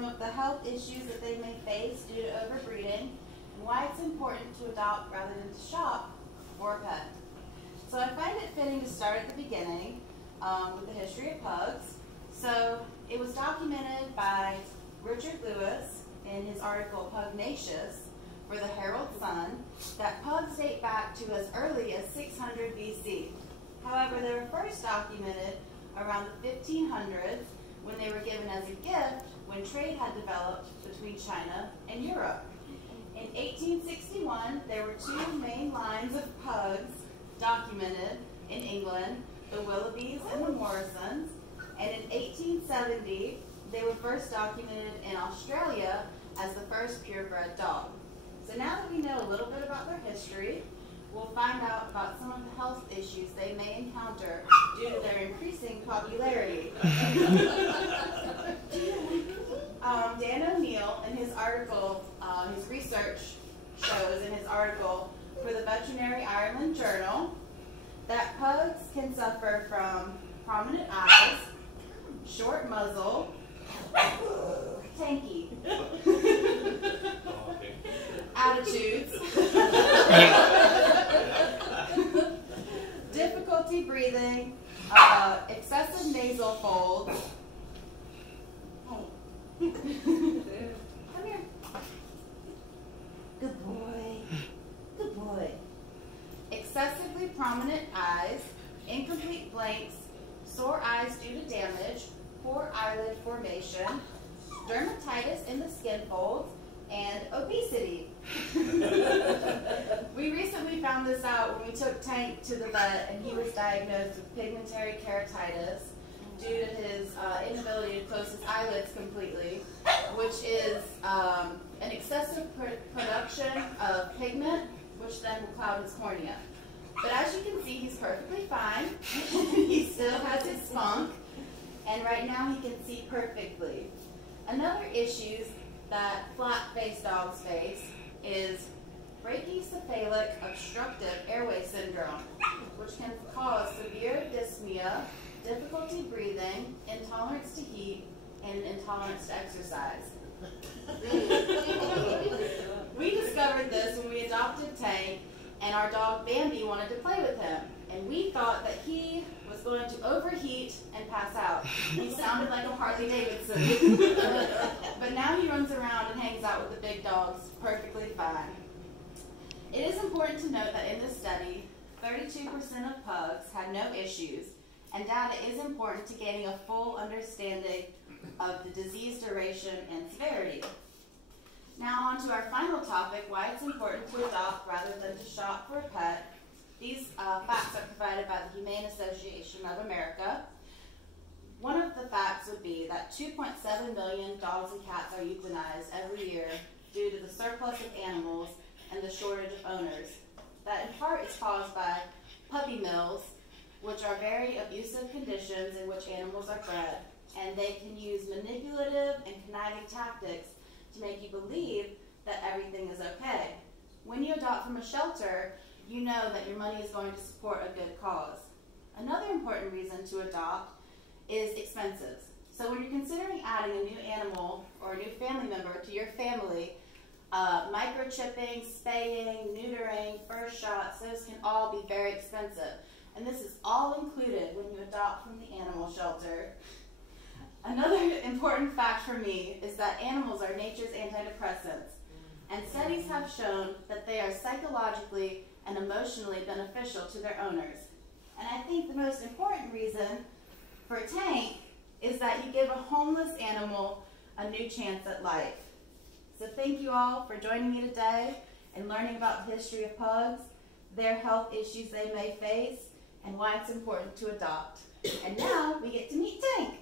some of the health issues that they may face due to overbreeding, and why it's important to adopt rather than to shop for a pet. So I find it fitting to start at the beginning with the history of pugs. So it was documented by Richard Lewis in his article Pugnacious for the Herald Sun that pugs date back to as early as 600 BC. However, they were first documented around the 1500s when they were given as a gift when trade had developed between China and Europe. In 1861, there were two main lines of pugs documented in England, the Willoughbys and the Morrisons, and in 1870, they were first documented in Australia as the first purebred dog. So now that we know a little bit about their history, we'll find out about some of the health issues they may encounter due to their increasing popularity. Dan O'Neill, in his article, his research shows in his article for the Veterinary Ireland Journal that pugs can suffer from prominent eyes, short muzzle, tanky, attitudes, difficulty breathing, excessive nasal folds. Hey. Come here. Good boy. Good boy. Excessively prominent eyes, incomplete blanks, sore eyes due to damage, poor eyelid formation, dermatitis in the skin folds, and obesity. We recently found this out when we took Tank to the vet and he was diagnosed with pigmentary keratitis due to his inability to close his eyelids completely, which is an excessive production of pigment, which then will cloud his cornea. But as you can see, he's perfectly fine. He still has his spunk, and right now he can see perfectly. Another issue that flat-faced dogs face is brachycephalic obstructive airway syndrome, which can cause severe dyspnea, difficulty breathing, intolerance to heat, and intolerance to exercise. We discovered this when we adopted Tank, and our dog Bambi wanted to play with him, and we thought that he was going to overheat and pass out. He sounded like a Harley Davidson. But now he runs around and hangs out with the big dogs perfectly fine. It is important to note that in this study, 32% of pugs had no issues, and data is important to gaining a full understanding of the disease duration and severity. Now on to our final topic, why it's important to adopt rather than to shop for a pet. These facts are provided by the Humane Association of America. One of the facts would be that 2.7 million dogs and cats are euthanized every year due to the surplus of animals and the shortage of owners. That in part is caused by puppy mills, which are very abusive conditions in which animals are bred, and they can use manipulative and conniving tactics to make you believe that everything is okay. When you adopt from a shelter, you know that your money is going to support a good cause. Another important reason to adopt is expenses. So when you're considering adding a new animal or a new family member to your family, microchipping, spaying, neutering, first shots, those can all be very expensive. And this is all included when you adopt from the animal shelter. Another important fact for me is that animals are nature's antidepressants, and studies have shown that they are psychologically and emotionally beneficial to their owners. And I think the most important reason for Tank is that you give a homeless animal a new chance at life. So thank you all for joining me today and learning about the history of pugs, their health issues they may face, and why it's important to adopt. And now we get to meet Tank.